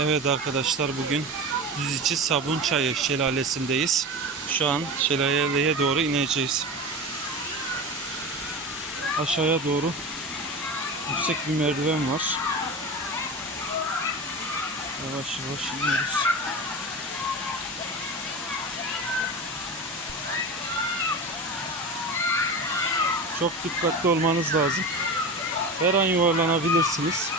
Evet arkadaşlar bugün Düziçi Sabun Çayı şelalesindeyiz. Şu an şelaleye doğru ineceğiz. Aşağıya doğru yüksek bir merdiven var. Yavaş yavaş iniyoruz. Çok dikkatli olmanız lazım. Her an yuvarlanabilirsiniz.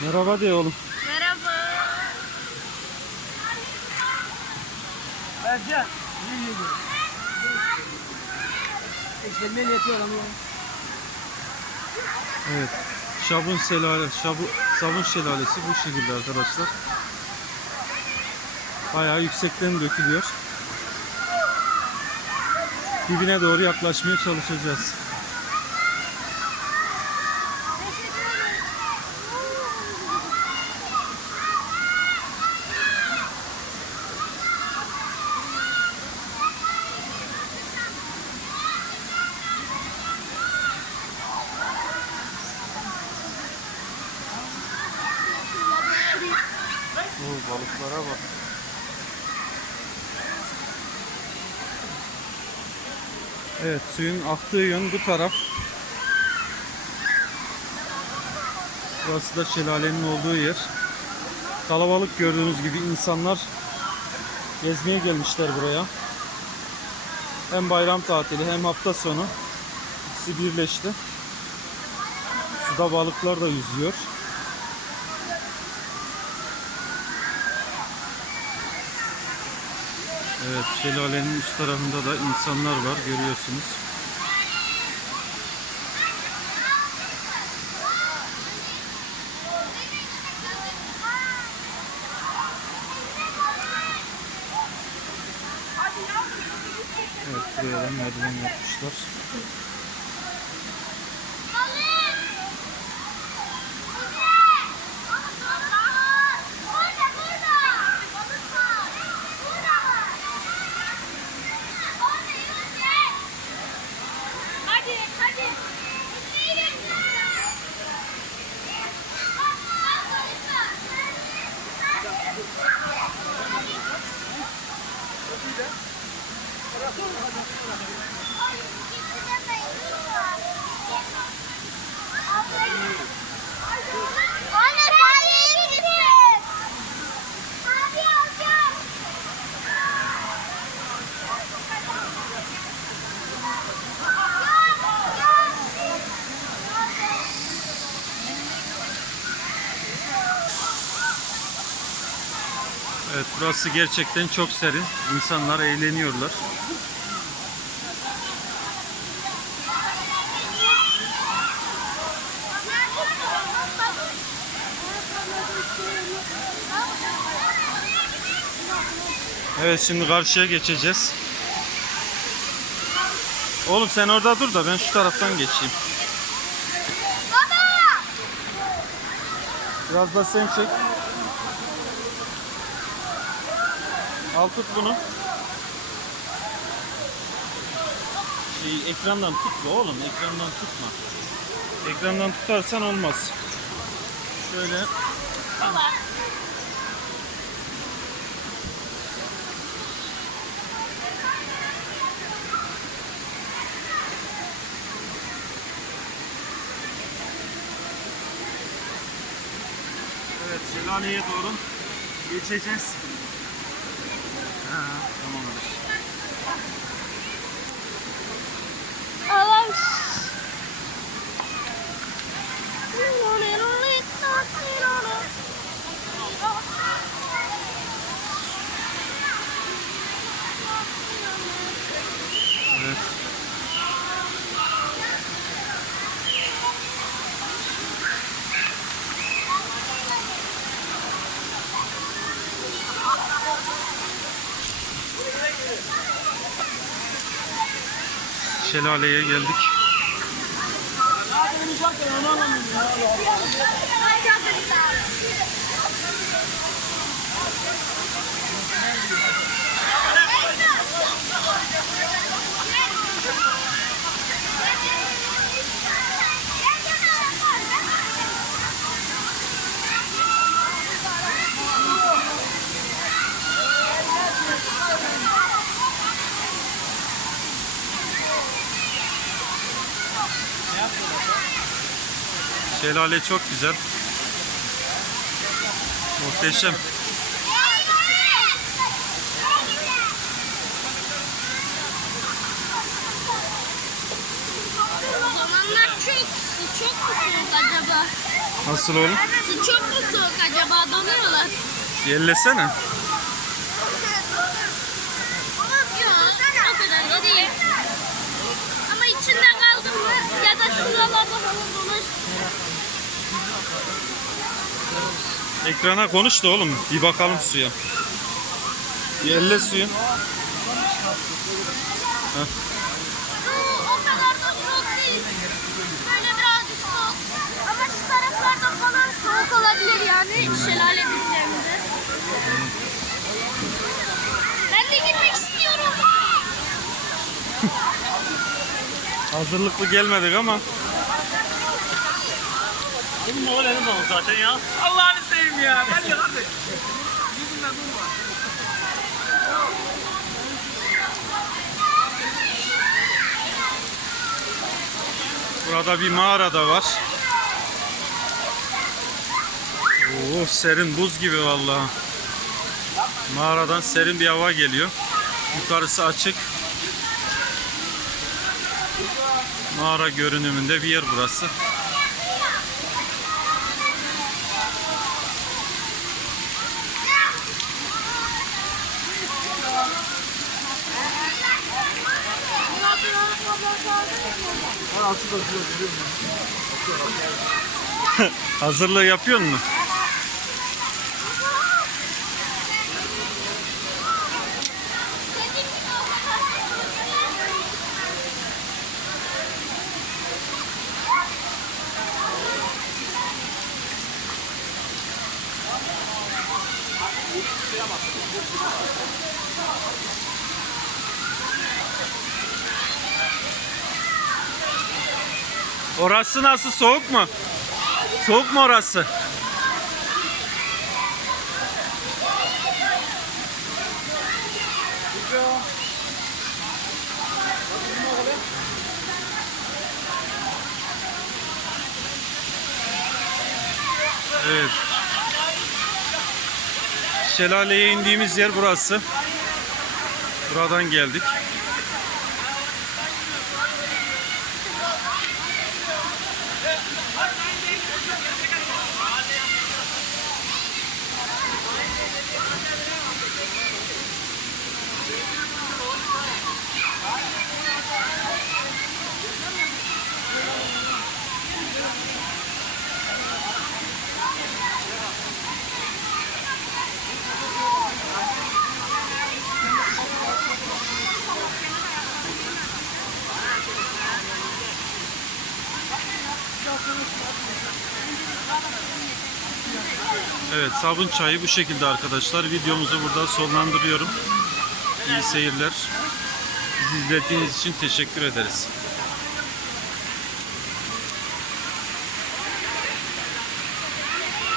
Merhaba de oğlum. Merhaba. Ercan, ne yiyorsun? Eksilmeye yetiyor ama. Evet. Şabun şelale, şabu, sabun şelalesi bu şekilde arkadaşlar. Bayağı yüksekten dökülüyor. Dibine doğru yaklaşmaya çalışacağız. Balıklara bak. Evet suyun aktığı yön bu taraf. Burası da şelalenin olduğu yer. Kalabalık gördüğünüz gibi insanlar gezmeye gelmişler buraya. Hem bayram tatili hem hafta sonu ikisi birleşti. Suda balıklar da yüzüyor. Evet, şelalenin üst tarafında da insanlar var görüyorsunuz. Evet, buraya da merdiven yapmışlar. Evet, burası gerçekten çok serin. İnsanlar eğleniyorlar. Evet, şimdi karşıya geçeceğiz. Oğlum sen orada dur da ben şu taraftan geçeyim. Baba! Biraz da sen çek. Al tut bunu. Şey, ekrandan tutma oğlum, ekrandan tutma. Ekrandan tutarsan olmaz. Şöyle. Baba. Evet, şelaleye doğru geçeceğiz. Şelaleye geldik. Şelale çok güzel. Muhteşem. Zamanlar çok su çok mu soğuk acaba? Nasıl oğlum? Su çok mu soğuk acaba? Donuyorlar. Yellesene. Yok o kadar da değil. Ama içinde ya da şuralarda dolar. Ekrana konuş da oğlum. Bir bakalım suya. Bir elle suyu. Su o kadar da soğuk değil. Böyle birazcık soğuk. Ama şu taraflarda falan soğuk olabilir yani şelale diplerinde. Ben de girmek istiyorum. Hazırlıklı gelmedik ama Benim oğlan elim oldu zaten ya. Allah'ını seveyim ya. Ya hadi. Yüzünden durma. burada bir mağara da var. Oo, serin buz gibi vallahi. Mağaradan serin bir hava geliyor. Yukarısı açık. Mağara görünümünde bir yer burası. Hazırlığı yapıyor musun? Orası nasıl? Soğuk mu? Soğuk mu orası? Evet. Şelaleye indiğimiz yer burası. Buradan geldik. Evet sabun çayı bu şekilde arkadaşlar. Videomuzu burada sonlandırıyorum. İyi seyirler. Bizi izlediğiniz için teşekkür ederiz.